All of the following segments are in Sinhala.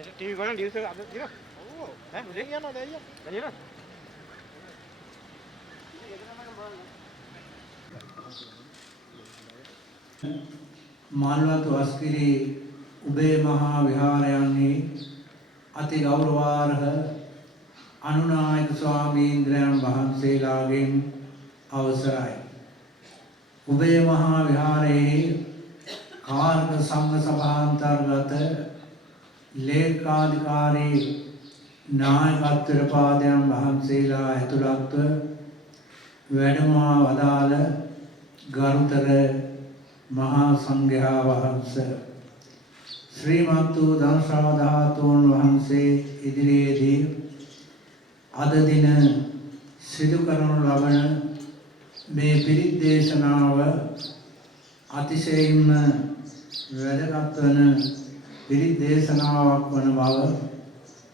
टीवी को ना न्यूज़ से आप देखो हैं मुझे क्या ना देखिए देखिए ना मालवत वस्किरी उबे महा विहारයන්හි අති ගෞරවාර්හ අනුනායක ස්වාමීන්ද්‍රයන් වහන්සේලාගෙන් අවසරයි. උබේ මහා විහාරයේ කාර්ක සංඝ සභාන්තර්ගත ලේකාධිකාරී නායකත්වයට පාදයන් වහන්සේලා ඇතුළත්ව වැඩමවා වදාළ ගරුතර මහා සංඝයා වහන්සේ ශ්‍රීමත් වූ දන්ශාධාතුන් වහන්සේ ඉදිරියේදී අද දින සිදු කරනු ලබන මේ පිරිත් දේශනාව අතිශයින්ම වැදගත් වන පිරිත් දේශනාවක් වන බව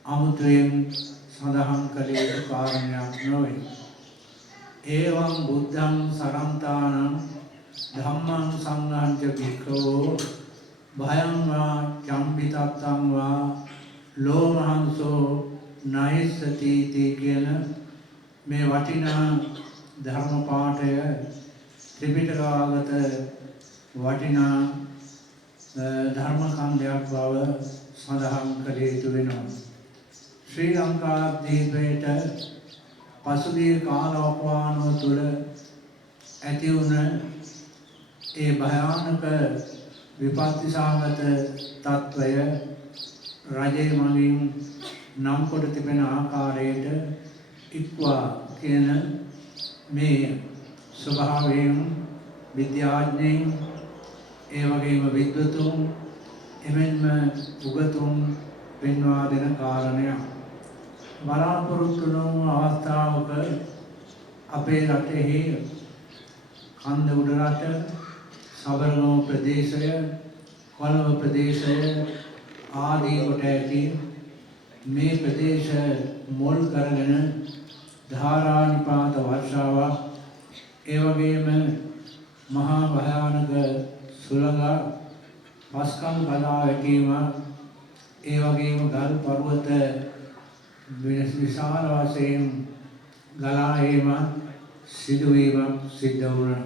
අමුතුවෙන් සඳහන් කළ යුතු කාරණයක් නොවේ. ඒවං බුද්ධං සරන්තානං ධම්මං සංඝං ච භික්ඛවෝ භයං වා චම්බිතත්තං වා ලෝමහංසෝ නයිස්සති කියන මේ වටිනා ධර්ම පාඨය ත්‍රිපිටකාගත වටිනා ධර්ම කන්දයක් බව සඳහන් කළ යුතු වෙනවා. ශ්‍රී ලංකාද්වීපයට පසුගිය කාලවකවානුව තුළ ඇති වුණ ඒ භයානක විපත්තිසහගත තත්ත්වය රජය මගින් නම් කොට තිබෙන ආකාරයට ඉක්වා කියන මේ ස්වභාවයෙන් විද්‍යාඥයින් ඒ වගේම විද්වතුන් එමෙන්ම උගතුන් පෙන්වා දෙන කාරණයක්. බලාපොරොත්තු නොවන අවස්ථාවක අපේ රටෙහි කන්ද උඩරට සබරගම ප්‍රදේශය කොළඹ ප්‍රදේශය ආදී කොට ඇති මේ ප්‍රදේශ මුල් කරගෙන ධාරානිපාත වර්ෂාවක් ඒ වගේම මහා භයානක සුළඟ පස්කම් බලා වැටීම ඒ වගේම ගල් පර්වත විශාල වශයෙන් ගලා ඒම සිදුවීමක් සිද්ධ වුණා.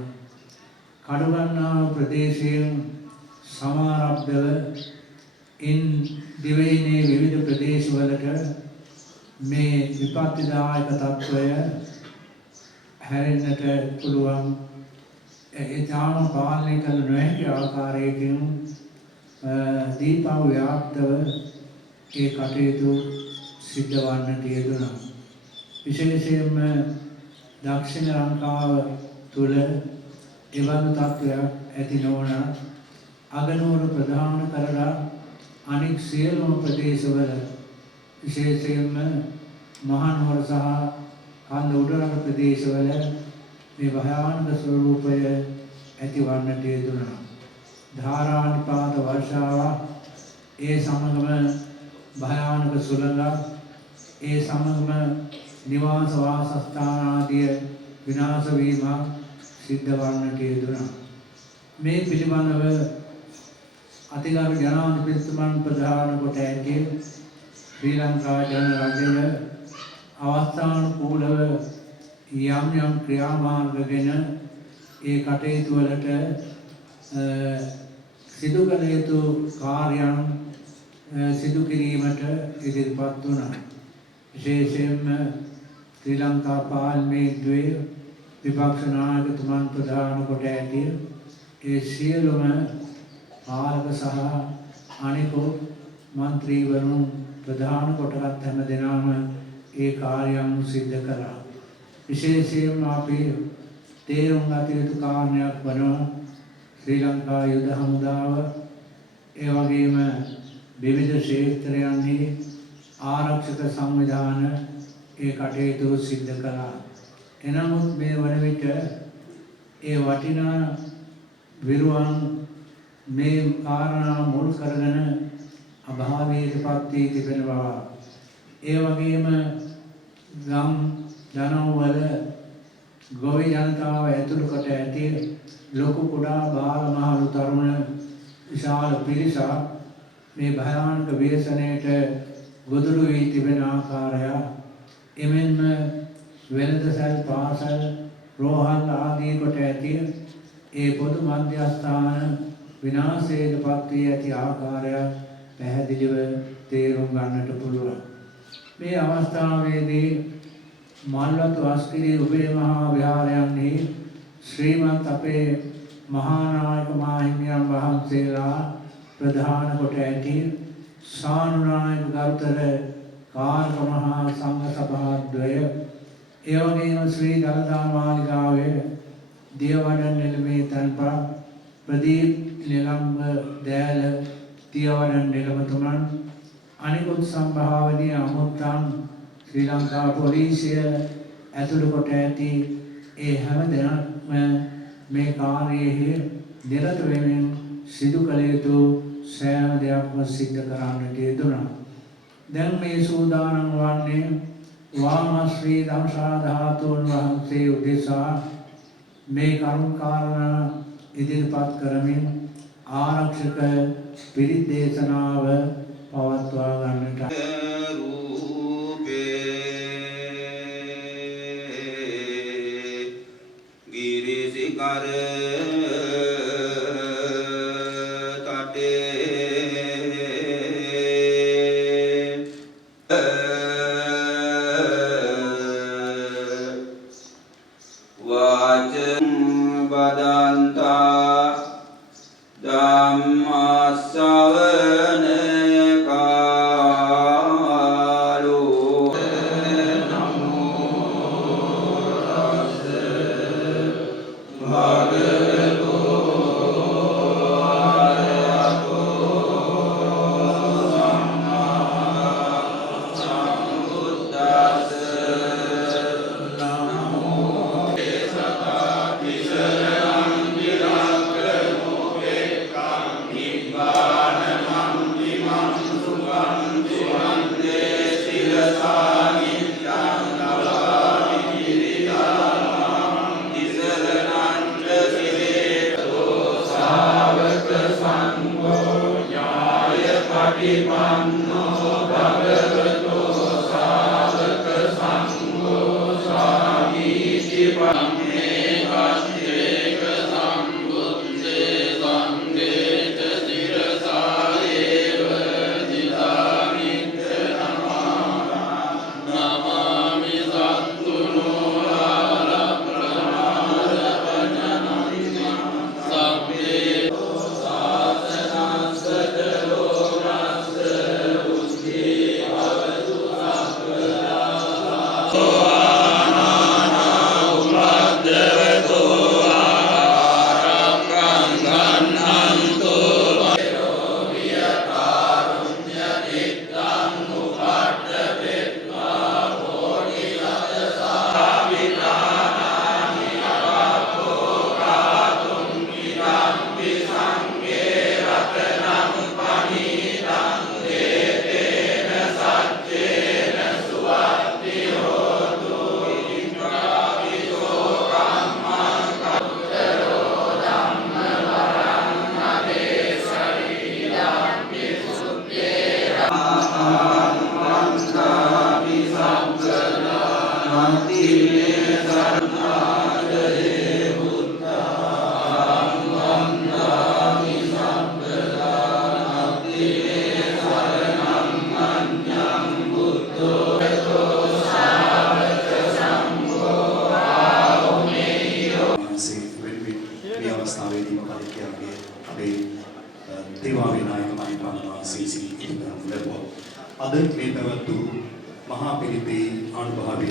කඩුගන්නාව ප්‍රදේශයෙන් සමාරබ්ධව ඉන් දිවයිනේ විවිධ ප්‍රදේශවලට මේ විපත්තිදායක තත්ත්වය හැරෙන්නට පුළුවන්. ඒ තාම පාලනය කළ නොහැකි ආකාරයකින් දීපව ව්‍යාප්තව ඒ කටයුතු සිද්ධ වන්නට යෙදුණා. විශේෂයෙන්ම දක්ෂිණ ලංකාව තුළ එවන් තත්ත්වයක් ඇති නොවන අගනුවර ප්‍රධාන කරලා අනෙක් සියලුම ප්‍රදේශවල විශේෂයෙන්ම මහනුවර සහ කන්ද උඩරට ප්‍රදේශවල මේ භයානක ස්වරූපය ඇතිවන්නට යෙදුණා. ධාරානිපාත වර්ෂාව ඒ සමගම භයානක සුළඟ ඒ සමගම නිවාස වාසස්ථාන ආදී විනාශ වීම සිද්ධ වන්නට යෙදුණා. මේ පිළිබඳව අතිගරු ජනාධිපතිතුමන් ප්‍රධාන කොට ඇති ශ්‍රී ලංකා ජන රජය අවස්ථානුකූලව යම් යම් ක්‍රියාමාර්ගගෙන ඒ කටයුතු වලට සිදු කළ යුතු කාර්යයන් සිදු කිරීමට ඉදිරිපත් වුණා. විශේෂයෙන්ම ශ්‍රී ලංකා පාර්ලිමේන්තුවේ විපක්ෂ නායකතුමන් ප්‍රධාන කොට ඇති ඒ සියලුම පාලක සහ අනෙකුත් මන්ත්‍රීවරුන් ප්‍රධාන කොටගත් හැම දෙනාම ඒ කාර්යයන් සිද්ධ කළා. විශේෂයෙන්ම අපි තේරුම් ගත යුතු කාරණයක් වනවා ශ්‍රී ලංකා යුද හමුදාව ඒ වගේම විවිධ ක්ෂේත්‍රයන්හි ආරක්ෂක සංවිධාන ඒ කටයුතු සිද්ධ කළා. එනමුත් මේ වන විට ඒ වටිනා විරුවන් මේ කාරණා මුල් කරගෙන අභාවයටපත් වී තිබෙන බව. ඒ වගේම ගම් ජනවල ගොවි ජනතාව ඇතුළු කොට ඇති ලොකු කුඩා බාල මහලු තරුණ විශාල පිරිසක් මේ භයානක ව්‍යසනයට ගොදුරු වී තිබෙන ආකාරය එමෙන්ම වෙළඳසැල් පාසල් රෝහල් ආදී කොට ඇති ඒ පොදු මධ්‍යස්ථාන විනාශයට පත් වී ඇති ආකාරය පැහැදිලිව තේරුම් ගන්නට පුළුවන්. මේ අවස්ථාවේදී මල්වතු අස්කිරි උභය මහා විහාරයන්හි ශ්‍රීමන්ත අපේ මහානායක මාහිමියන් වහන්සේලා ප්‍රධාන කොට ඇති සානුනායක ගරුතර කාර්ක මහා සංඝ සභාද්වය එවැගේම ශ්‍රී දළදා මාලිගාවේ දියවඩන නිලමේ තන්පත් ප්‍රදීප් නිලම්බ දෑල දියවඩන නිලමතුමන් අනිකුත් සම්භාවනීය අමුත්තන් ශ්‍රී ලංකා පොලිසිය ඇතුළු කොට ඇති ඒ හැම දෙනාම මේ කාර්යයේ නිරත වෙමින් සිදු කළ යුතු සෑම දෙයක්ම සිද්ධ කරන්නට යෙදුණා. දැන් මේ සූදානම් වන්නේ වාම ශ්‍රී දම්සා ධාතුන් වහන්සේ උදෙසා මේ කරුණ කාරණා ඉදිරිපත් කරමින් ආරක්ෂක පිරිත් දේශනාව පවත්වා ගන්නට ගිරිසිකර අද මේ පැවැත් වූ මහා පිරිතේ අනුභවය